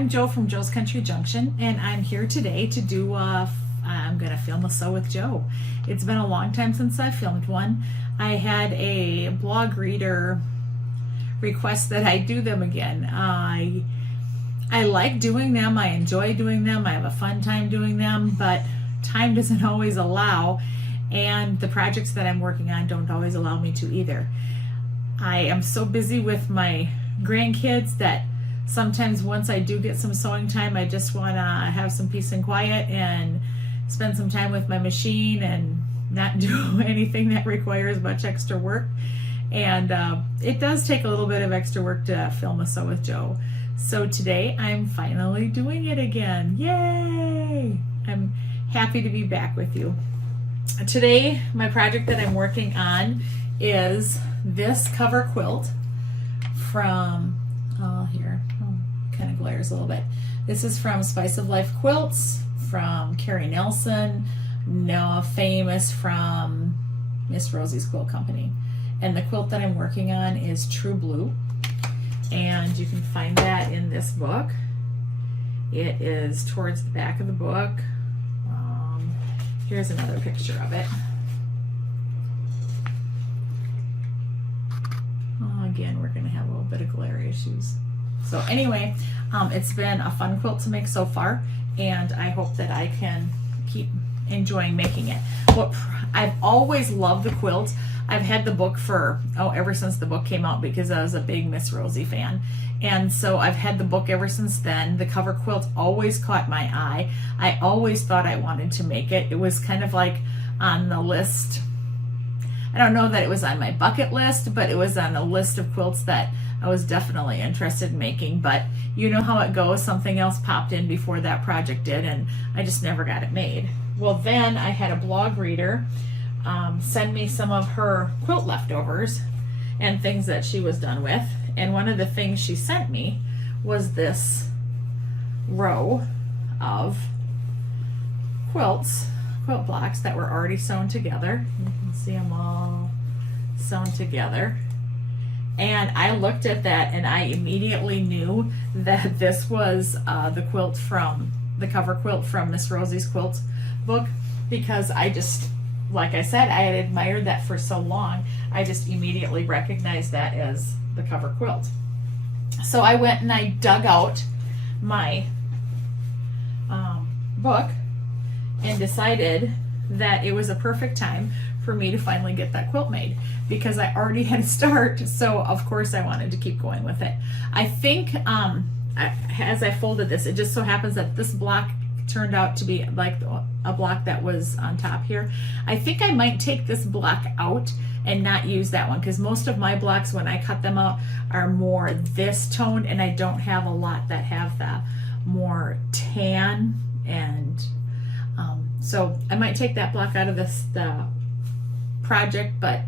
I'm Jo from Jo's Country Junction, and I'm here today to do I'm going to film a Sew with Jo. It's been a long time since I filmed one. I had a blog reader request that I do them again. I like doing them, I enjoy doing them, I have a fun time doing them, but time doesn't always allow, and the projects that I'm working on don't always allow me to either. I am so busy with my grandkids that sometimes once I do get some sewing time, I just want to have some peace and quiet and spend some time with my machine and not do anything that requires much extra work. And it does take a little bit of extra work to film a Sew with Jo. So today I'm finally doing it again. Yay! I'm happy to be back with you. Today my project that I'm working on is this cover quilt from kind of glares a little bit. This is from Spice of Life Quilts, from Carrie Nelson, now famous from Miss Rosie's Quilt Company. And the quilt that I'm working on is True Blue, and you can find that in this book. It is towards the back of the book. Here's another picture of it. Again, we're going to have a little bit of glare issues. So anyway, it's been a fun quilt to make so far, and I hope that I can keep enjoying making it. I've always loved the quilt. I've had the book for, ever since the book came out, because I was a big Miss Rosie fan. And so I've had the book ever since then. The cover quilt always caught my eye. I always thought I wanted to make it. It was kind of like on the list. I don't know that it was on my bucket list, but it was on a list of quilts that I was definitely interested in making. But you know how it goes. Something else popped in before that project did, and I just never got it made. Well, then I had a blog reader send me some of her quilt leftovers and things that she was done with. And one of the things she sent me was this row of quilt blocks that were already sewn together. You can see them all sewn together. And I looked at that and I immediately knew that this was the cover quilt from Miss Rosie's Quilt book, because I just, like I said, I had admired that for so long. I just immediately recognized that as the cover quilt. So I went and I dug out my book and decided that it was a perfect time for me to finally get that quilt made, because I already had a start, so of course I wanted to keep going with it. I think as I folded this, it just so happens that this block turned out to be like a block that was on top here. I think I might take this block out and not use that one, because most of my blocks, when I cut them out, are more this toned, and I don't have a lot that have the more tan, and so I might take that block out of the project, but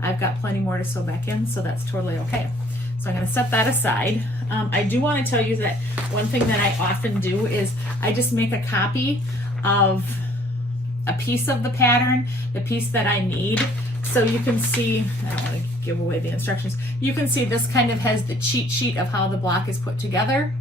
I've got plenty more to sew back in, so that's totally okay. So I'm going to set that aside. I do want to tell you that one thing that I often do is I just make a copy of a piece of the pattern, the piece that I need. So you can see, I don't want to give away the instructions, you can see this kind of has the cheat sheet of how the block is put together.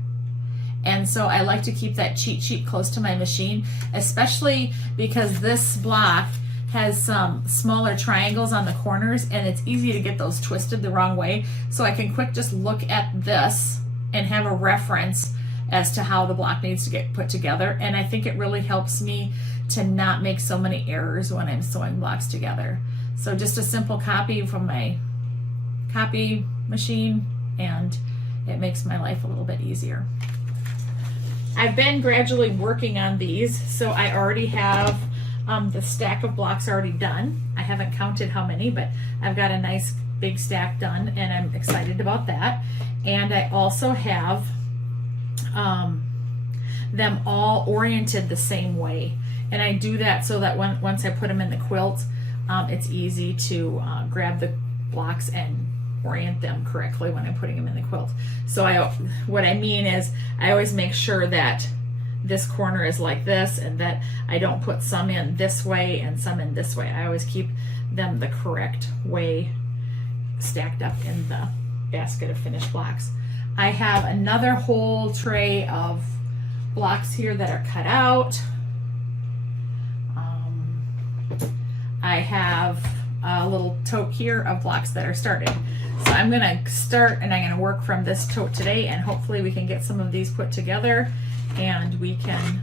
And so I like to keep that cheat sheet close to my machine, especially because this block has some smaller triangles on the corners, and it's easy to get those twisted the wrong way. So I can quick just look at this and have a reference as to how the block needs to get put together. And I think it really helps me to not make so many errors when I'm sewing blocks together. So just a simple copy from my copy machine, and it makes my life a little bit easier. I've been gradually working on these, so I already have the stack of blocks already done. I haven't counted how many, but I've got a nice big stack done, and I'm excited about that. And I also have them all oriented the same way, and I do that so that once I put them in the quilt, it's easy to grab the blocks and orient them correctly when I'm putting them in the quilt. So what I mean is I always make sure that this corner is like this, and that I don't put some in this way and some in this way. I always keep them the correct way stacked up in the basket of finished blocks. I have another whole tray of blocks here that are cut out. I have a little tote here of blocks that are started. So I'm gonna start and I'm gonna work from this tote today, and hopefully we can get some of these put together and we can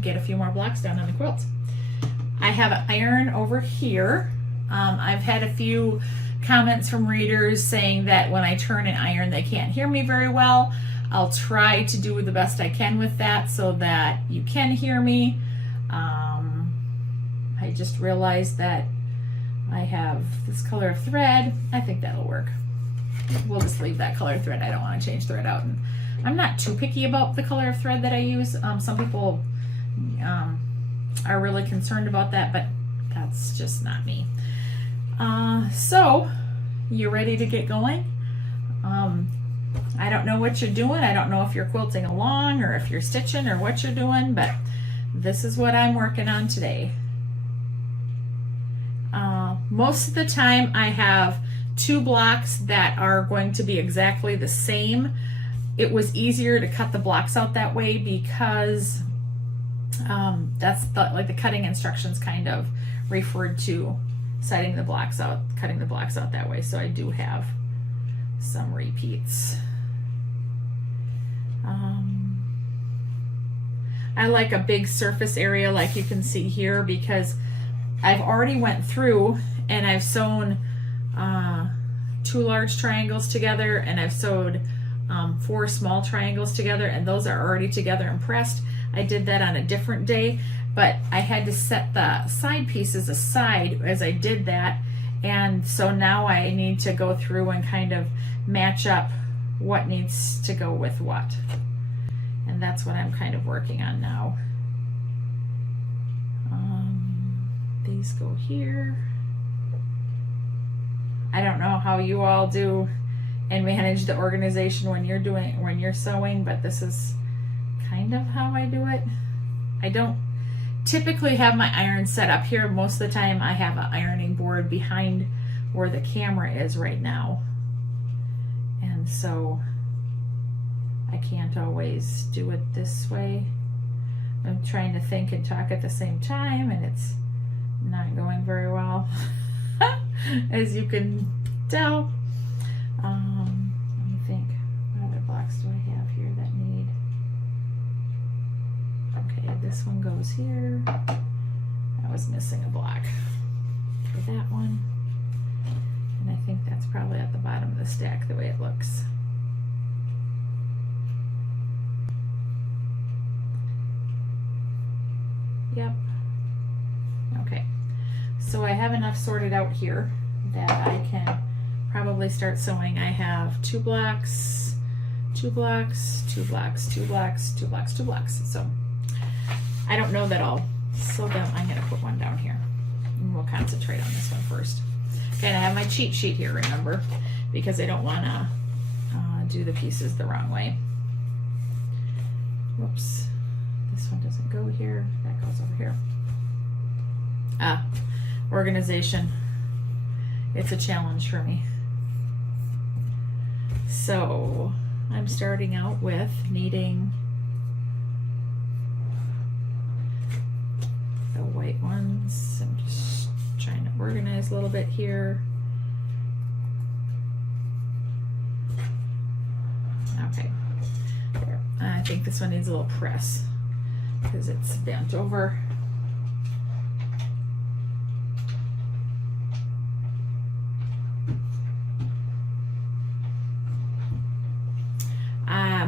get a few more blocks down on the quilt. I have an iron over here. I've had a few comments from readers saying that when I turn an iron they can't hear me very well. I'll try to do the best I can with that so that you can hear me. I just realized that I have this color of thread. I think that'll work. We'll just leave that color of thread. I don't want to change thread out. And I'm not too picky about the color of thread that I use. Some people are really concerned about that, but that's just not me. So you ready to get going? I don't know what you're doing. I don't know if you're quilting along or if you're stitching or what you're doing, but this is what I'm working on today. Most of the time I have 2 blocks that are going to be exactly the same. It was easier to cut the blocks out that way because that's like the cutting instructions kind of referred to setting the blocks out, cutting the blocks out that way. So I do have some repeats. I like a big surface area like you can see here because I've already went through and I've sewn 2 large triangles together, and I've sewed 4 small triangles together, and those are already together and pressed. I did that on a different day, but I had to set the side pieces aside as I did that, and so now I need to go through and kind of match up what needs to go with what, and that's what I'm kind of working on now. These go here. I don't know how you all do and manage the organization when you're sewing, but this is kind of how I do it. I don't typically have my iron set up here. Most of the time I have an ironing board behind where the camera is right now, and so I can't always do it this way. I'm trying to think and talk at the same time, and it's not going very well, as you can tell. Let me think, what other blocks do I have here that need? Okay, this one goes here. I was missing a block for that one, and I think that's probably at the bottom of the stack the way it looks. Yep. Okay, so I have enough sorted out here that I can probably start sewing. I have 2 blocks, 2 blocks, 2 blocks, 2 blocks, 2 blocks, 2 blocks. So I don't know that I'll sew them. I'm going to put one down here, and we'll concentrate on this one first. Okay, and I have my cheat sheet here, remember, because I don't want to do the pieces the wrong way. Whoops. This one doesn't go here, that goes over here. Organization. It's a challenge for me. So I'm starting out with needing the white ones. I'm just trying to organize a little bit here. Okay, there. I think this one needs a little press because it's bent over.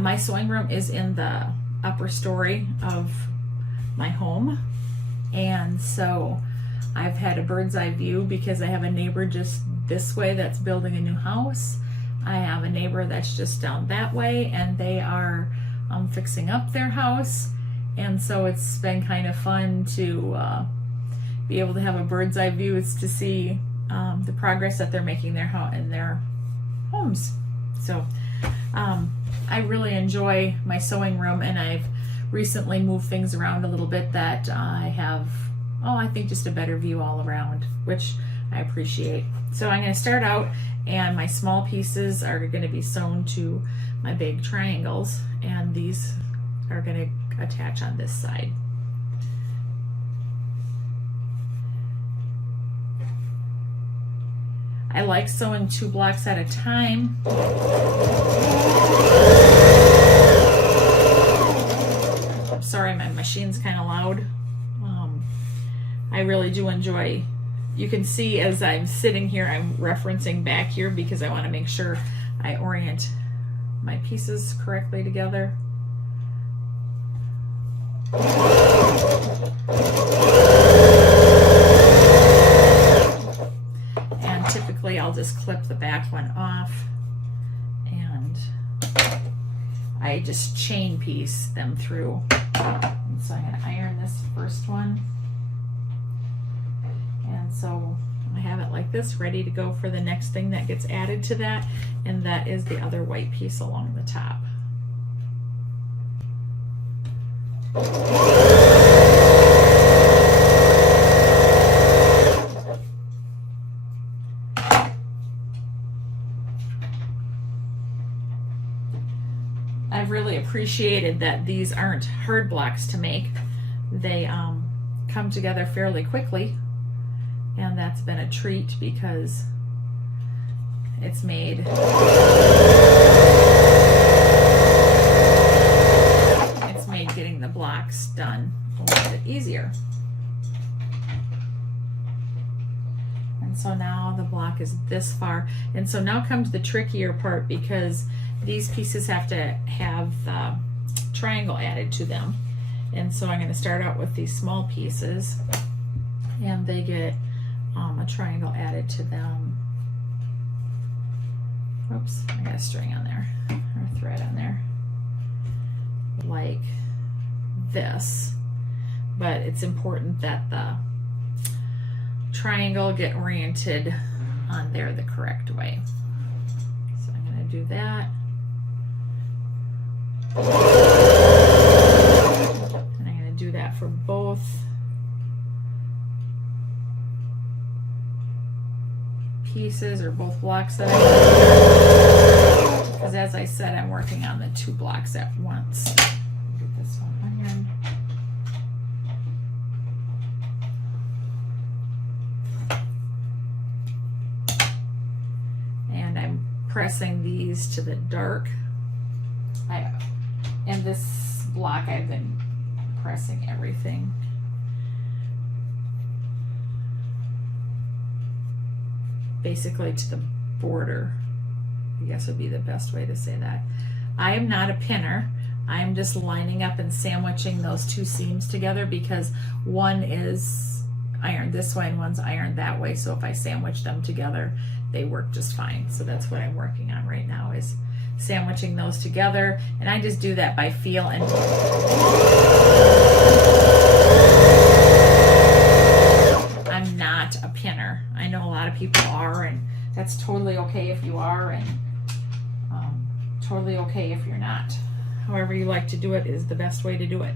My sewing room is in the upper story of my home, and so I've had a bird's eye view because I have a neighbor just this way that's building a new house. I have a neighbor that's just down that way, and they are fixing up their house, and so it's been kind of fun to be able to have a bird's eye view. It's to see the progress that they're making in their homes. So I really enjoy my sewing room, and I've recently moved things around a little bit that I have, I think just a better view all around, which I appreciate. So I'm going to start out, and my small pieces are going to be sewn to my big triangles, and these are going to attach on this side. I like sewing 2 blocks at a time. I'm sorry, my machine's kind of loud. I really do enjoy. You can see as I'm sitting here, I'm referencing back here because I want to make sure I orient my pieces correctly together. And typically I'll just clip the back one off, and I just chain piece them through. And so I'm going to iron this first one. And so I have it like this, ready to go for the next thing that gets added to that, and that is the other white piece along the top. I've really appreciated that these aren't hard blocks to make. They come together fairly quickly. And that's been a treat because it's made getting the blocks done a little bit easier. And so now the block is this far. And so now comes the trickier part, because these pieces have to have the triangle added to them. And so I'm going to start out with these small pieces, and they get a triangle added to them. Oops, I got a string on there, or a thread on there, like this. But it's important that the triangle get oriented on there the correct way. So I'm going to do that. And I'm going to do that for both pieces, or both blocks that I have, because as I said, I'm working on the 2 blocks at once. Get this one ironed. And I'm pressing these to the dark. And this block I've been pressing everything. Basically to the border, I guess would be the best way to say that. I am not a pinner. I am just lining up and sandwiching those 2 seams together, because one is ironed this way and one's ironed that way. So if I sandwich them together, they work just fine. So that's what I'm working on right now, is sandwiching those together. And I just do that by feel and I'm not a pinner. I know a lot of people are, and that's totally okay if you are, and totally okay if you're not. However you like to do it is the best way to do it.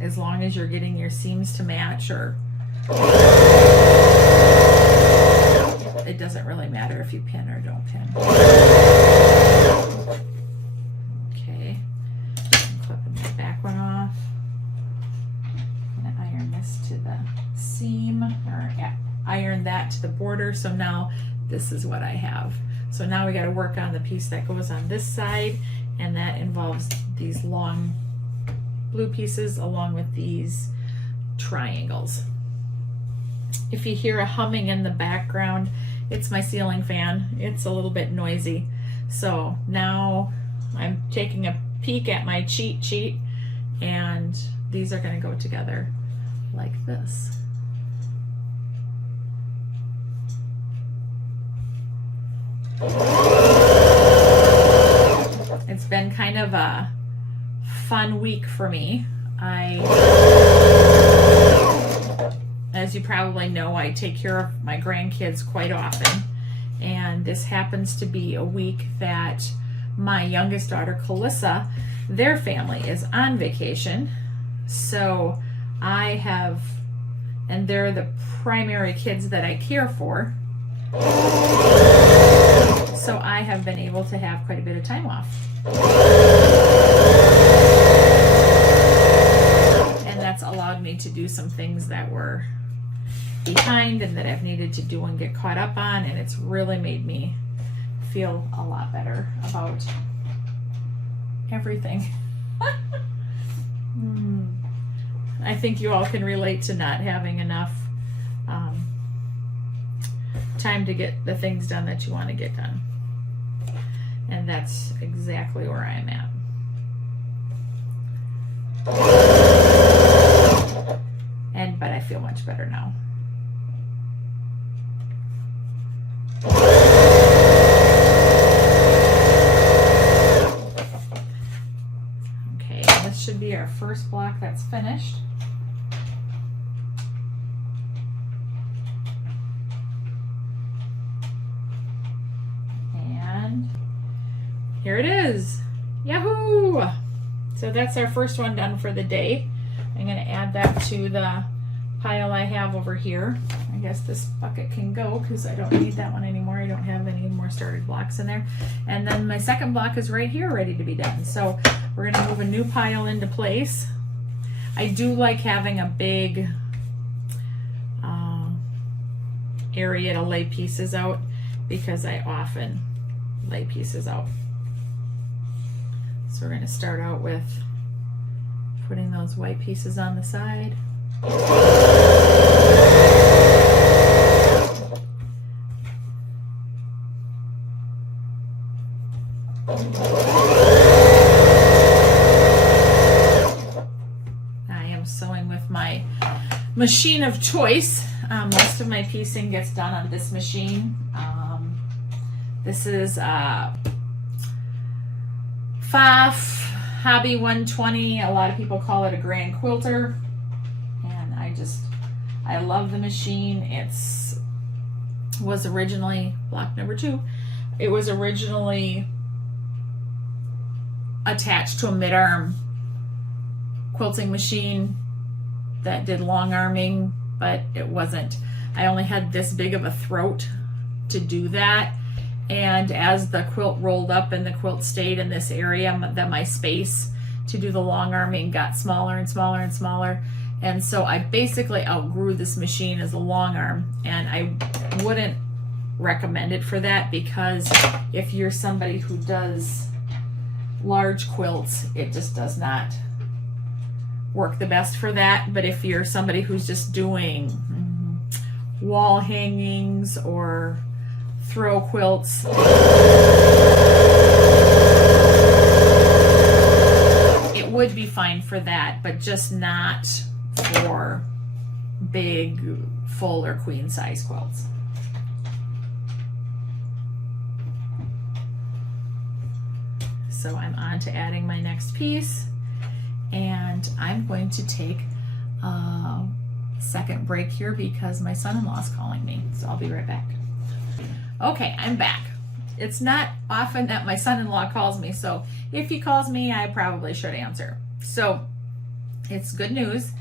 As long as you're getting your seams to match, or it doesn't really matter if you pin or don't pin. Okay, I'm clipping the back one off. I'm going to iron this to the seam, or iron that to the border. So now this is what I have. So now we got to work on the piece that goes on this side, and that involves these long blue pieces along with these triangles. If you hear a humming in the background, it's my ceiling fan. It's a little bit noisy. So now I'm taking a peek at my cheat sheet, and these are going to go together like this. It's been kind of a fun week for me. As you probably know, I take care of my grandkids quite often, and this happens to be a week that my youngest daughter, Calissa, their family is on vacation. So and they're the primary kids that I care for. So I have been able to have quite a bit of time off. And that's allowed me to do some things that were behind and that I've needed to do and get caught up on, and it's really made me feel a lot better about everything. I think you all can relate to not having enough time to get the things done that you want to get done. And that's exactly where I'm at. But I feel much better now. Okay, this should be our first block that's finished. And here it is. Yahoo! So that's our first one done for the day. I'm going to add that to the pile I have over here. I guess this bucket can go because I don't need that one anymore. I don't have any more started blocks in there. And then my second block is right here ready to be done. So we're going to move a new pile into place. I do like having a big area to lay pieces out because I often lay pieces out. So we're going to start out with putting those white pieces on the side. I am sewing with my machine of choice. Most of my piecing gets done on this machine. This is Pfaff Hobby 120. A lot of people call it a grand quilter. And I love the machine. Was originally, block number 2, it was originally attached to a mid-arm quilting machine that did long arming, but it wasn't. I only had this big of a throat to do that. And as the quilt rolled up and the quilt stayed in this area, my space to do the long arming got smaller and smaller and smaller. And so I basically outgrew this machine as a long arm, and I wouldn't recommend it for that, because if you're somebody who does large quilts, it just does not work the best for that. But if you're somebody who's just doing wall hangings or throw quilts, it would be fine for that, but just not for big full or queen size quilts. So I'm on to adding my next piece, and I'm going to take a second break here because my son-in-law is calling me, so I'll be right back. Okay, I'm back. It's not often that my son-in-law calls me, so if he calls me, I probably should answer. So it's good news.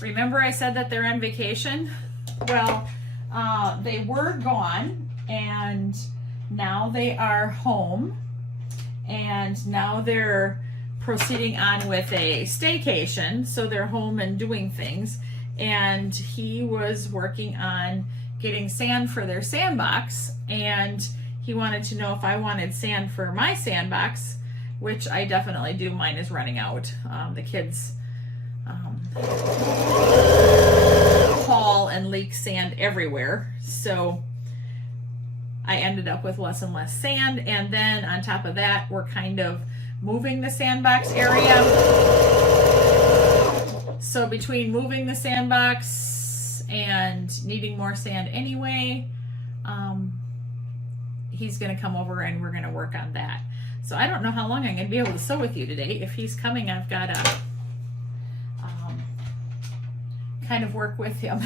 Remember I said that they're on vacation? Well, they were gone, and now they are home, and now they're proceeding on with a staycation, so they're home and doing things. And he was working on getting sand for their sandbox, and he wanted to know if I wanted sand for my sandbox, which I definitely do. Mine is running out. The kids haul and leak sand everywhere, so I ended up with less and less sand. And then on top of that, we're kind of moving the sandbox area. So between moving the sandbox and needing more sand anyway, he's going to come over and we're going to work on that. So I don't know how long I'm going to be able to sew with you today. If he's coming, I've got to kind of work with him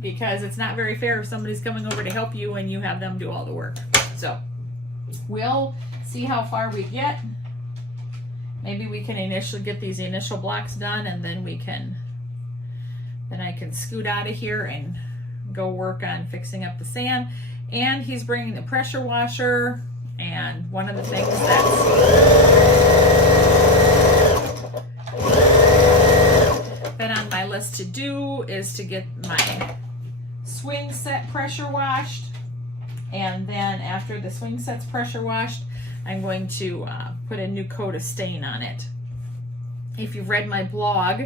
because it's not very fair if somebody's coming over to help you and you have them do all the work. So We'll see how far we get. Maybe we can initially get these initial blocks done, and then I can scoot out of here and go work on fixing up the sand. And he's bringing the pressure washer, and one of the things that's been on my list to do is to get my swing set pressure washed. And then after the swing set's pressure washed, I'm going to put a new coat of stain on it. If you've read my blog,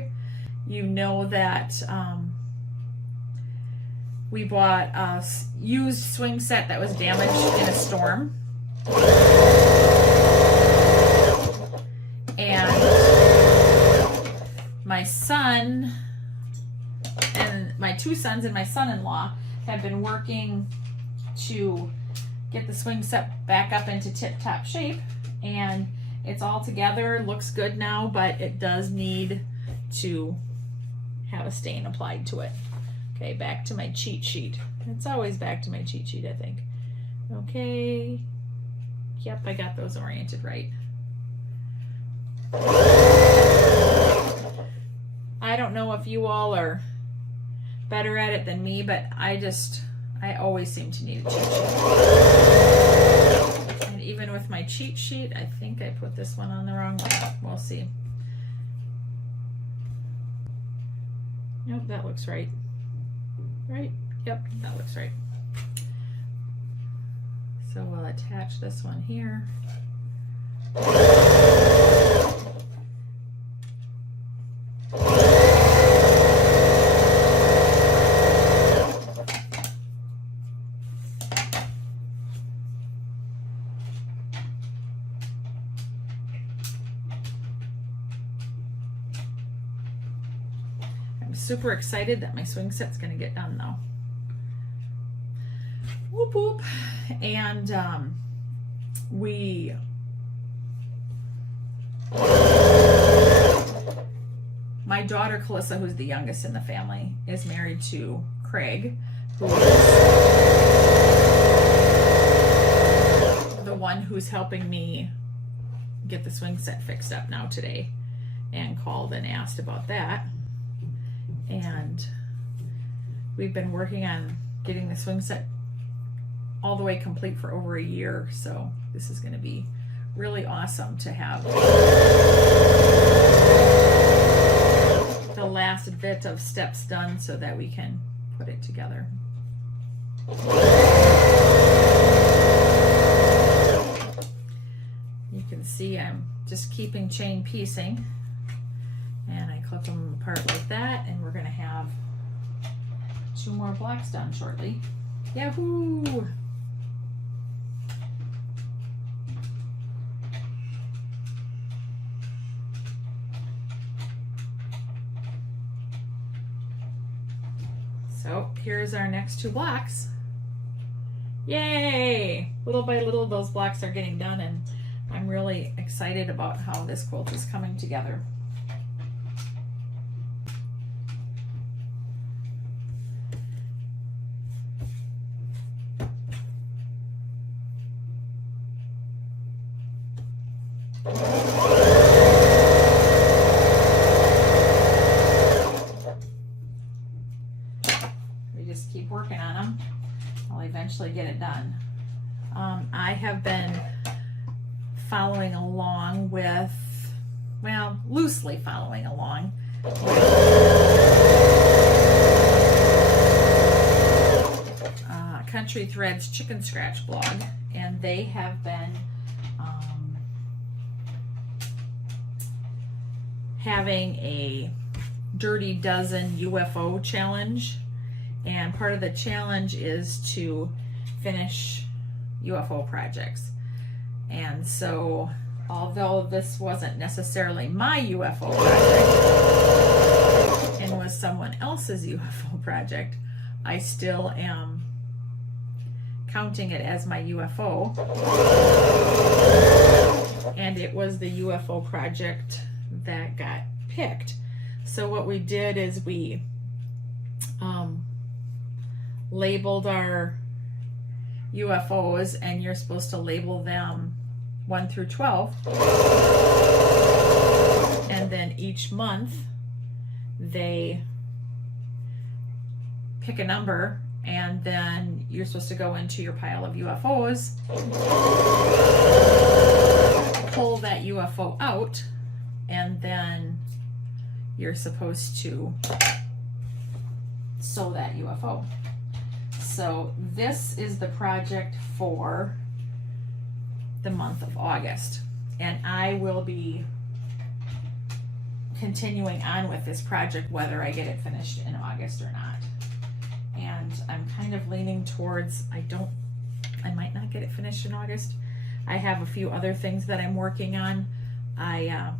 you know that we bought a used swing set that was damaged in a storm. And my son and my two sons and my son-in-law have been working to get the swing set back up into tip-top shape, and it's all together, looks good now, but it does need to have a stain applied to it. Okay, back to my cheat sheet. It's always back to my cheat sheet, I think. Okay, yep, I got those oriented right. I don't know if you all are better at it than me, but I always seem to need a cheat sheet. And even with my cheat sheet, I think I put this one on the wrong one. We'll see. Nope, that looks right. Right? Yep, that looks right. So we'll attach this one here. Super excited that my swing set's going to get done though. Whoop whoop. And my daughter Calissa, who's the youngest in the family, is married to Craig, who is the one who's helping me get the swing set fixed up now today, and called and asked about that. And we've been working on getting the swing set all the way complete for over a year, so this is going to be really awesome to have the last bit of steps done so that we can put it together. You can see I'm just keeping chain piecing, and I clip them apart like that, and we're going to have 2 more blocks done shortly. Yahoo! So here's our next 2 blocks. Yay! Little by little those blocks are getting done, and I'm really excited about how this quilt is coming together. Keep working on them. I'll eventually get it done. I have been following along with, well, loosely following along with Country Threads Chicken Scratch blog, and they have been having a Dirty Dozen UFO challenge. And part of the challenge is to finish UFO projects. And so, although this wasn't necessarily my UFO project and was someone else's UFO project, I still am counting it as my UFO. And it was the UFO project that got picked. So what we did is we labeled our UFOs, and you're supposed to label them 1 through 12. And then each month they pick a number, and then you're supposed to go into your pile of UFOs, pull that UFO out, and then you're supposed to sew that UFO. So this is the project for the month of August, and I will be continuing on with this project whether I get it finished in August or not. And I'm kind of leaning towards I might not get it finished in August. I have a few other things that I'm working on. I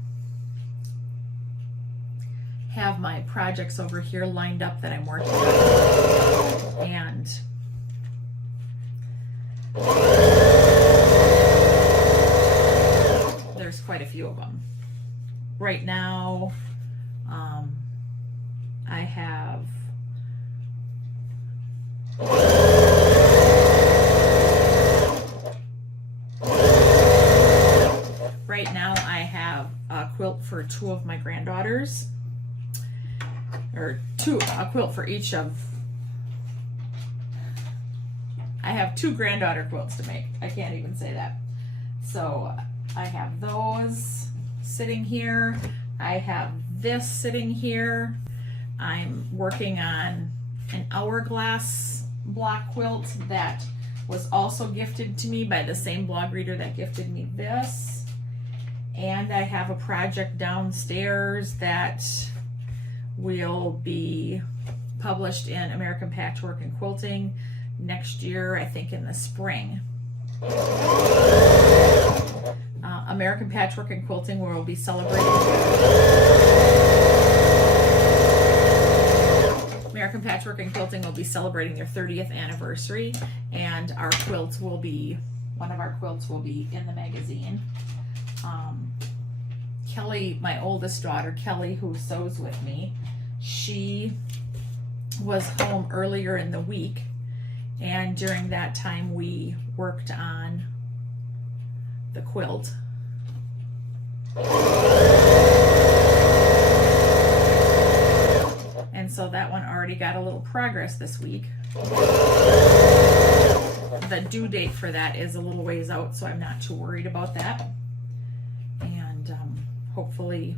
have my projects over here lined up that I'm working on, and there's quite a few of them. Right now, I have a quilt for 2 of my granddaughters, or a quilt for each of, I have 2 granddaughter quilts to make. I can't even say that. So I have those sitting here. I have this sitting here. I'm working on an hourglass block quilt that was also gifted to me by the same blog reader that gifted me this. And I have a project downstairs that will be published in American Patchwork and Quilting next year, I think in the spring. American Patchwork and Quilting will be celebrating American Patchwork and Quilting will be celebrating their 30th anniversary, and our quilts will be, one of our quilts will be in the magazine. Kelly, my oldest daughter, Kelly, who sews with me, she was home earlier in the week, and during that time we worked on the quilt. And so that one already got a little progress this week. The due date for that is a little ways out, so I'm not too worried about that. And hopefully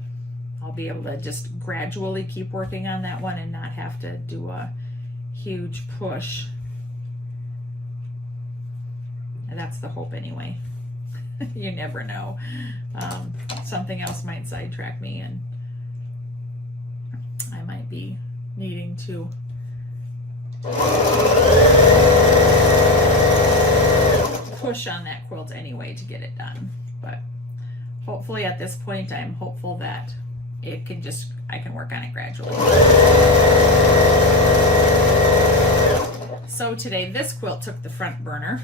I'll be able to just gradually keep working on that one and not have to do a huge push. And that's the hope anyway. You never know. Something else might sidetrack me, and I might be needing to push on that quilt anyway to get it done. But hopefully at this point I'm hopeful that it can just, I can work on it gradually. So today this quilt took the front burner,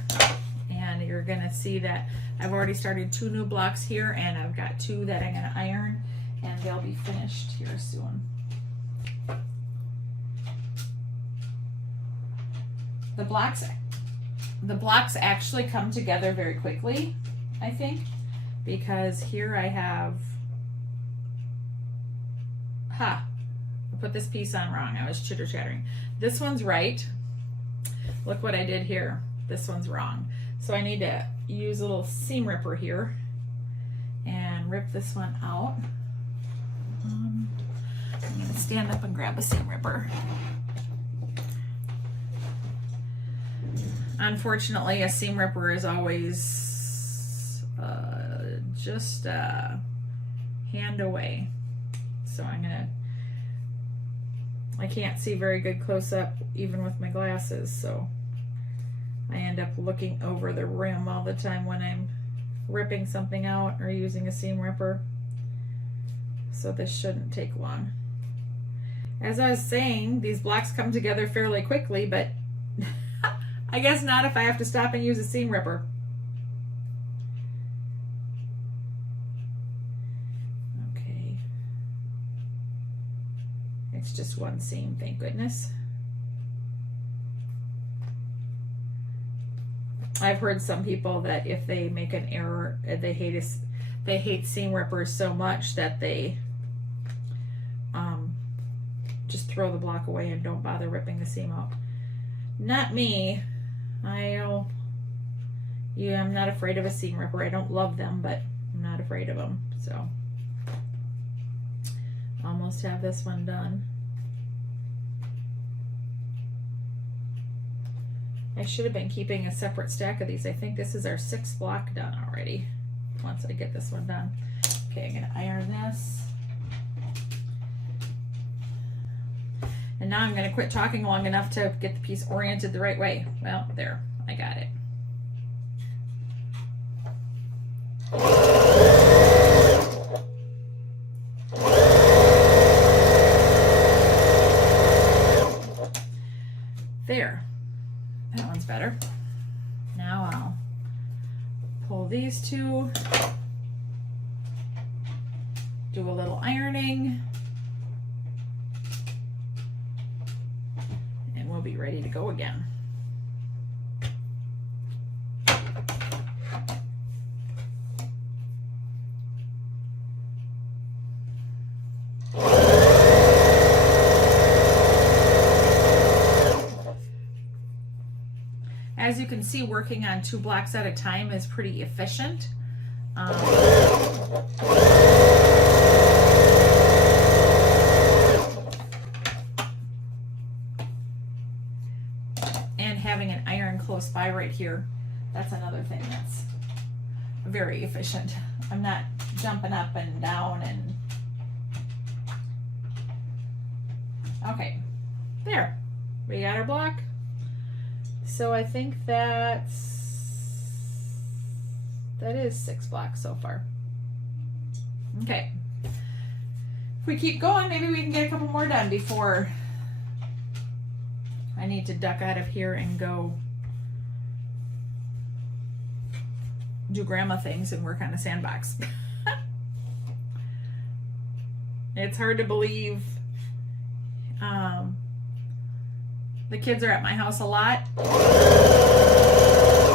and you're gonna see that I've already started 2 new blocks here, and I've got 2 that I'm gonna iron, and they'll be finished here soon. The blocks actually come together very quickly, I think, because here I have, I put this piece on wrong. I was chitter chattering. This one's right. Look what I did here. This one's wrong. So I need to use a little seam ripper here and rip this one out. I'm gonna stand up and grab a seam ripper. Unfortunately, a seam ripper is always just a hand away. So I can't see very good close up even with my glasses, so I end up looking over the rim all the time when I'm ripping something out or using a seam ripper. So this shouldn't take long. As I was saying, these blocks come together fairly quickly, but I guess not if I have to stop and use a seam ripper. Okay. It's just one seam, thank goodness. I've heard some people that if they make an error, they hate seam rippers so much that they just throw the block away and don't bother ripping the seam out. Not me. I'm not afraid of a seam ripper. I don't love them, but I'm not afraid of them. So almost have this one done. I should have been keeping a separate stack of these. I think this is our 6th block done already. Once I get this one done. Okay, I'm gonna iron this. And now I'm gonna quit talking long enough to get the piece oriented the right way. Well, there, I got it. There, that one's better. Now I'll pull these two, do a little ironing, and we'll be ready to go again. As you can see, working on 2 blocks at a time is pretty efficient. And having an iron close by right here, that's another thing that's very efficient. I'm not jumping up and down and... Okay, there, we got our block. So I think that is 6 blocks so far. Okay. If we keep going, maybe we can get a couple more done before I need to duck out of here and go do grandma things and work on a sandbox. It's hard to believe. The kids are at my house a lot,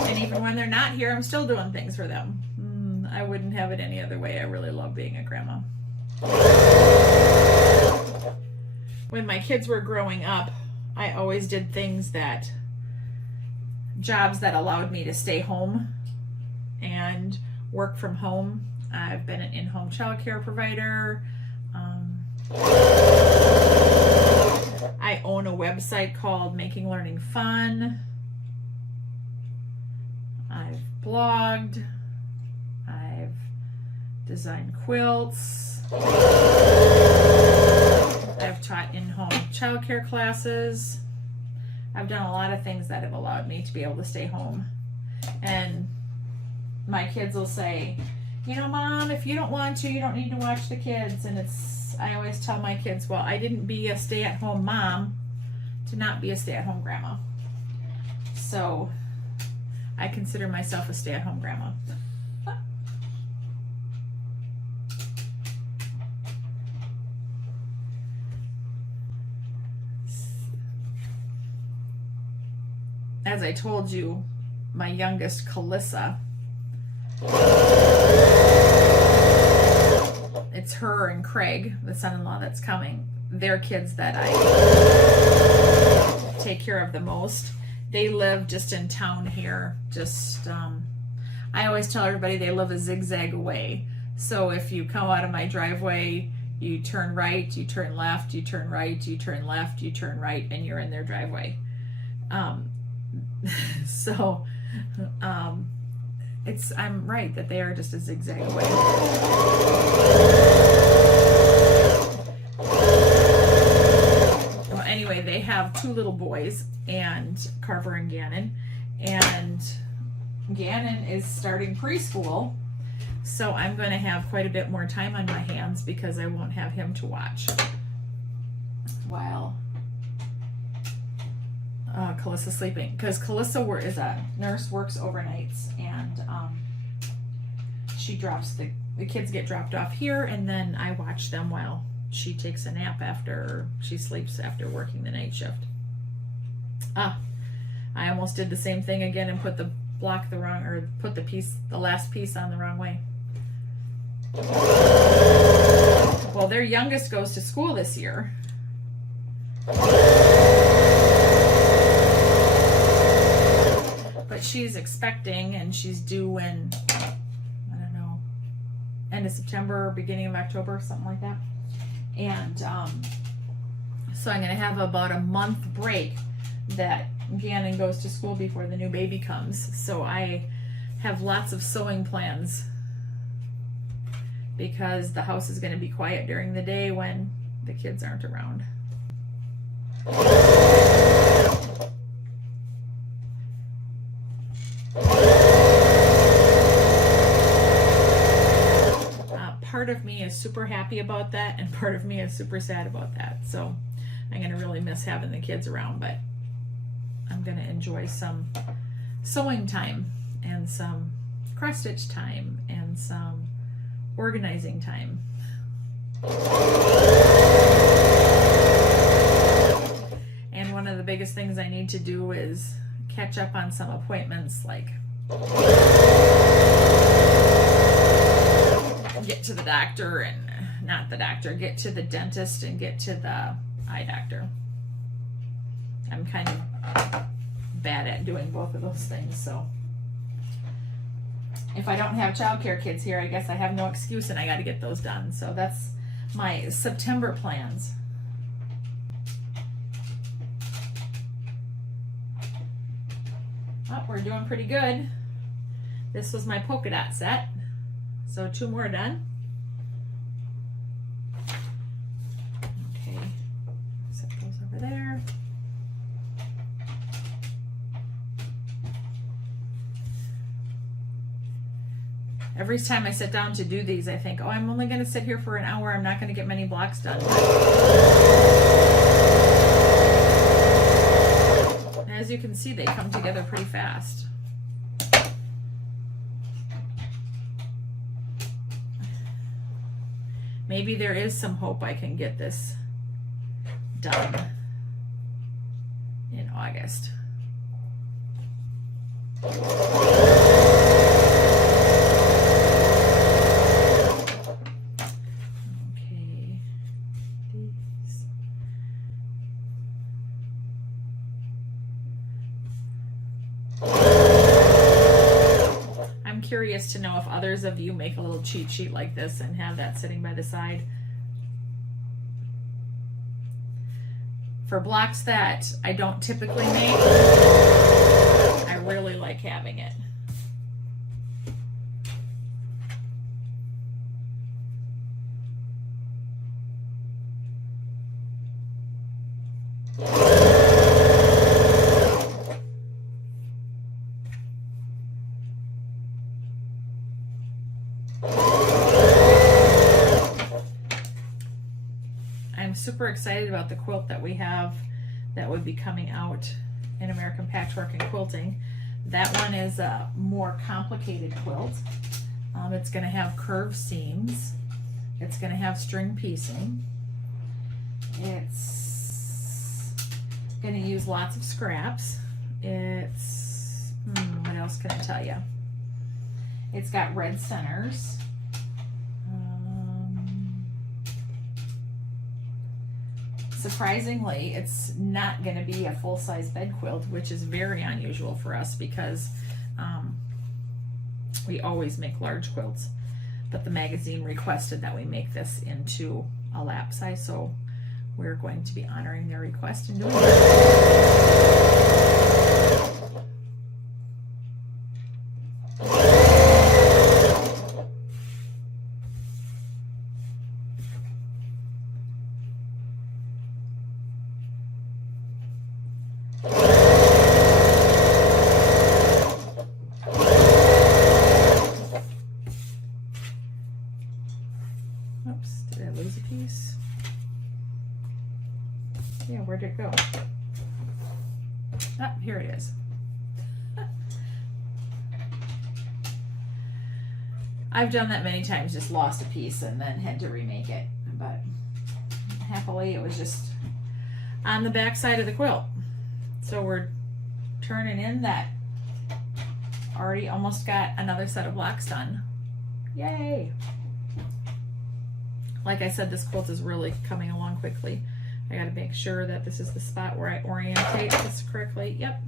and even when they're not here, I'm still doing things for them. I wouldn't have it any other way. I really love being a grandma. When my kids were growing up, I always did jobs that allowed me to stay home and work from home. I've been an in-home childcare provider. I own a website called Making Learning Fun. I've blogged. I've designed quilts. I've taught in-home childcare classes. I've done a lot of things that have allowed me to be able to stay home. And my kids will say, you know, Mom, if you don't want to, you don't need to watch the kids. And I always tell my kids, well, I didn't be a stay-at-home mom to not be a stay-at-home grandma. So I consider myself a stay-at-home grandma. As I told you, my youngest, Calissa, it's her and Craig, the son-in-law that's coming. They're kids that I take care of the most. They live just in town here. I always tell everybody they live a zigzag away. So if you come out of my driveway, you turn right, you turn left, you turn right, you turn left, you turn right, and you're in their driveway. I'm right that they are just a zigzag away. Well, anyway, they have 2 little boys, and Carver and Gannon. And Gannon is starting preschool, so I'm going to have quite a bit more time on my hands because I won't have him to watch while Calissa's sleeping, because Calissa is a nurse, works overnights, and she drops the kids get dropped off here, and then I watch them while she takes a nap after she sleeps after working the night shift. I almost did the same thing again and put the block the wrong, or put the last piece on the wrong way. Well, their youngest goes to school this year. But she's expecting, and she's due in, I don't know, end of September, beginning of October, something like that. And so I'm going to have about a month break that Gannon goes to school before the new baby comes. So I have lots of sewing plans because the house is going to be quiet during the day when the kids aren't around. Part of me is super happy about that, and part of me is super sad about that. So I'm going to really miss having the kids around, but I'm going to enjoy some sewing time and some cross stitch time and some organizing time. And one of the biggest things I need to do is catch up on some appointments, like get to the doctor, and not the doctor, get to the dentist and get to the eye doctor. I'm kind of bad at doing both of those things, so if I don't have childcare kids here, I guess I have no excuse and I got to get those done. So that's my September plans. Oh, we're doing pretty good. This was my polka dot set. So 2 more done. Okay, set those over there. Every time I sit down to do these, I think, oh, I'm only going to sit here for an hour. I'm not going to get many blocks done. As you can see, they come together pretty fast. Maybe there is some hope I can get this done in August. Okay, these. I'm curious to know if others of you make a little cheat sheet like this and have that sitting by the side. For blocks that I don't typically make, I really like having it. Super excited about the quilt that we have that would be coming out in American Patchwork and Quilting. That one is a more complicated quilt. It's going to have curved seams. It's going to have string piecing. It's going to use lots of scraps. It's, what else can I tell you? It's got red centers. Surprisingly, it's not going to be a full-size bed quilt, which is very unusual for us because we always make large quilts. But the magazine requested that we make this into a lap size, so we're going to be honoring their request and doing it. Oops, did I lose a piece? Yeah, where'd it go? Ah, here it is. I've done that many times, just lost a piece and then had to remake it. But happily, it was just on the back side of the quilt. So we're turning in that already almost got another set of blocks done. Yay! Like I said, this quilt is really coming along quickly. I gotta make sure that this is the spot where I orientate this correctly. Yep,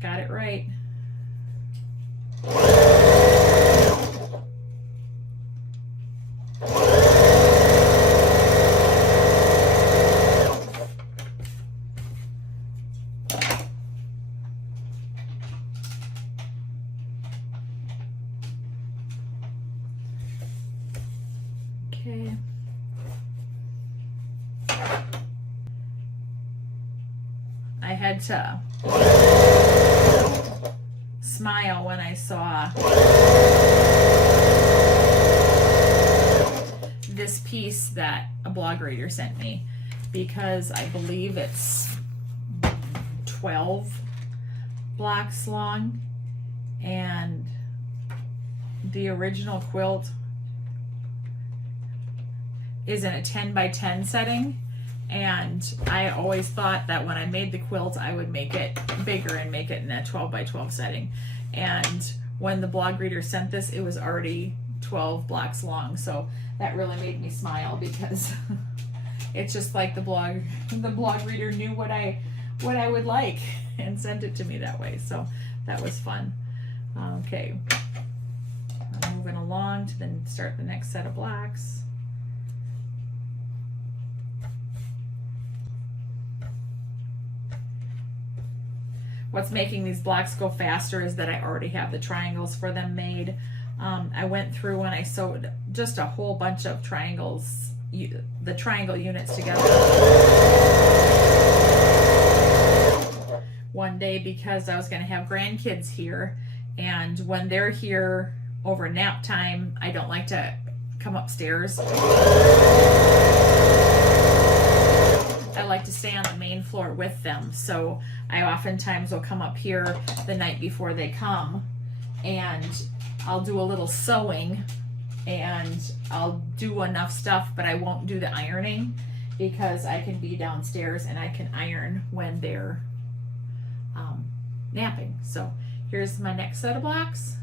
got it right. Okay. I had to smile when I saw this piece that a blog reader sent me, because I believe it's 12 blocks long, and the original quilt is in a 10 by 10 setting, and I always thought that when I made the quilt I would make it bigger and make it in a 12 by 12 setting, and when the blog reader sent this, it was already 12 blocks long. So that really made me smile, because it's just like the blog reader knew what I would like and sent it to me that way. So that was fun. Okay, I'm moving along to then start the next set of blocks. What's making these blocks go faster is that I already have the triangles for them made. I went through and I sewed just a whole bunch of triangles, the triangle units together one day, because I was going to have grandkids here, and when they're here over nap time, I don't like to come upstairs. I like to stay on the main floor with them, so I oftentimes will come up here the night before they come, and I'll do a little sewing, and I'll do enough stuff, but I won't do the ironing, because I can be downstairs and I can iron when they're napping. So here's my next set of blocks.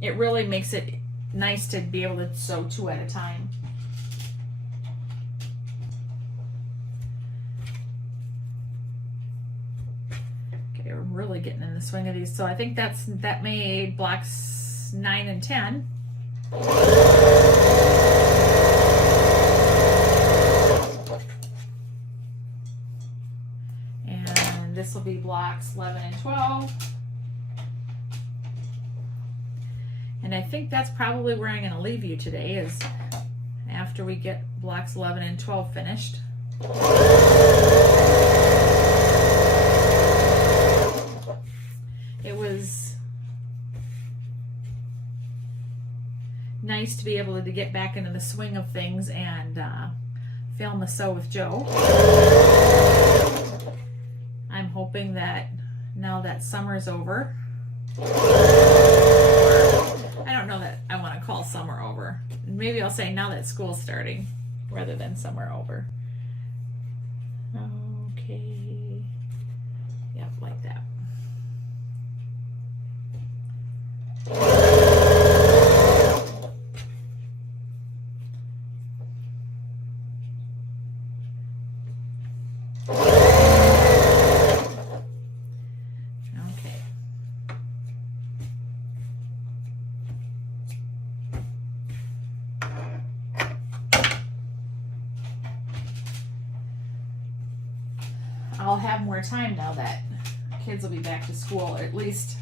It really makes it nice to be able to sew 2 at a time. Okay, we're really getting in the swing of these. So I think that made blocks 9 and 10. And this will be blocks 11 and 12. And I think that's probably where I'm going to leave you today, is after we get blocks 11 and 12 finished. It was nice to be able to get back into the swing of things and film a Sew with Joe. I'm hoping that now that summer's over, I don't know that I want to call summer over. Maybe I'll say now that school's starting rather than summer over. Okay. Yep, like that. I'll have more time now that kids will be back to school. At least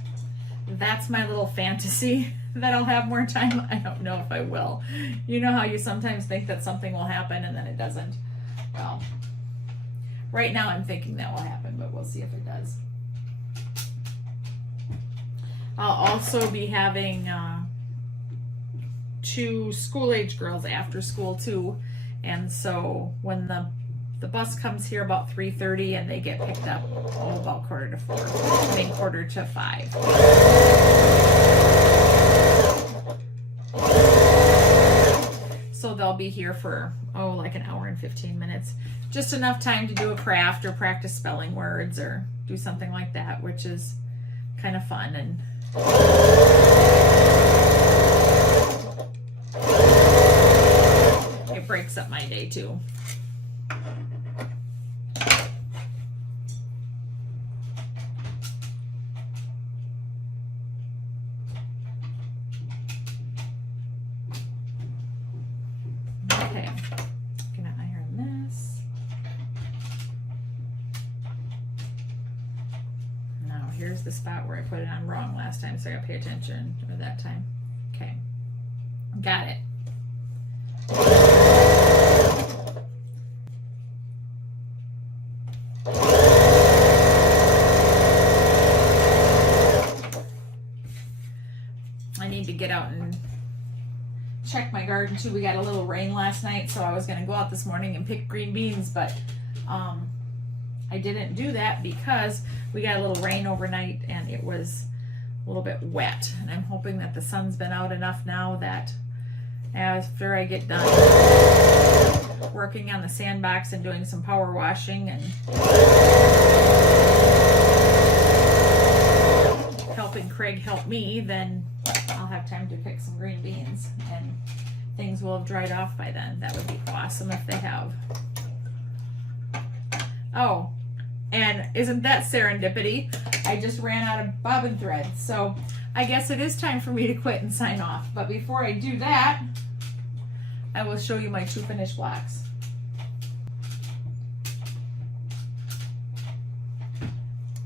that's my little fantasy, that I'll have more time. I don't know if I will. You know how you sometimes think that something will happen and then it doesn't? Well, right now I'm thinking that will happen, but we'll see if it does. I'll also be having 2 school-age girls after school too, and so when the bus comes here about 3:30 and they get picked up about 4:45. So they'll be here for like an hour and 15 minutes, just enough time to do a craft or practice spelling words or do something like that, which is kind of fun, and it breaks up my day too. Okay, gonna iron this. Now here's the spot where I put it on wrong last time, so I gotta pay attention to that time. Okay, got it. I need to get out and check my garden too. We got a little rain last night, so I was going to go out this morning and pick green beans, but I didn't do that because we got a little rain overnight and it was a little bit wet, and I'm hoping that the sun's been out enough now that after I get done working on the sandbox and doing some power washing and helping Craig help me, then I'll have time to pick some green beans and things will have dried off by then. That would be awesome if they have. Oh, and isn't that serendipity? I just ran out of bobbin thread, so I guess it is time for me to quit and sign off. But before I do that, I will show you my 2 finished blocks.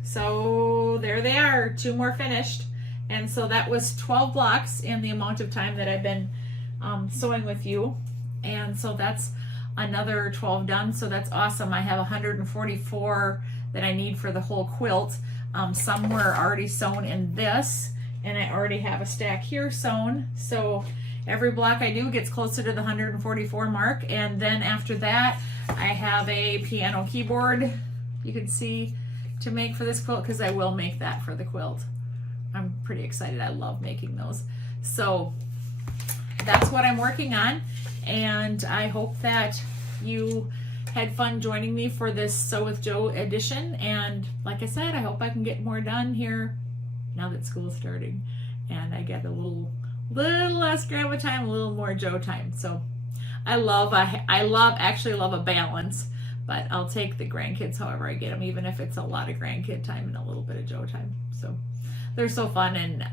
So there they are, 2 more finished. And so that was 12 blocks in the amount of time that I've been sewing with you. And so that's another 12 done. So that's awesome. I have 144 that I need for the whole quilt. Some were already sewn in this, and I already have a stack here sewn. So every block I do gets closer to the 144 mark. And then after that, I have a piano keyboard, you can see, to make for this quilt, because I will make that for the quilt. I'm pretty excited. I love making those. So that's what I'm working on, and I hope that you had fun joining me for this Sew with Jo edition. And like I said, I hope I can get more done here now that school's starting and I get a little less grandma time, a little more Jo time. So I actually love a balance, but I'll take the grandkids however I get them, even if it's a lot of grandkid time and a little bit of Jo time. So they're so fun, and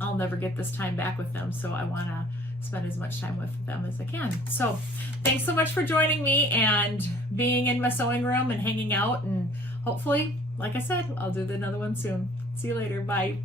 I'll never get this time back with them, so I want to spend as much time with them as I can. So thanks so much for joining me and being in my sewing room and hanging out, and hopefully, like I said, I'll do another one soon. See you later. Bye.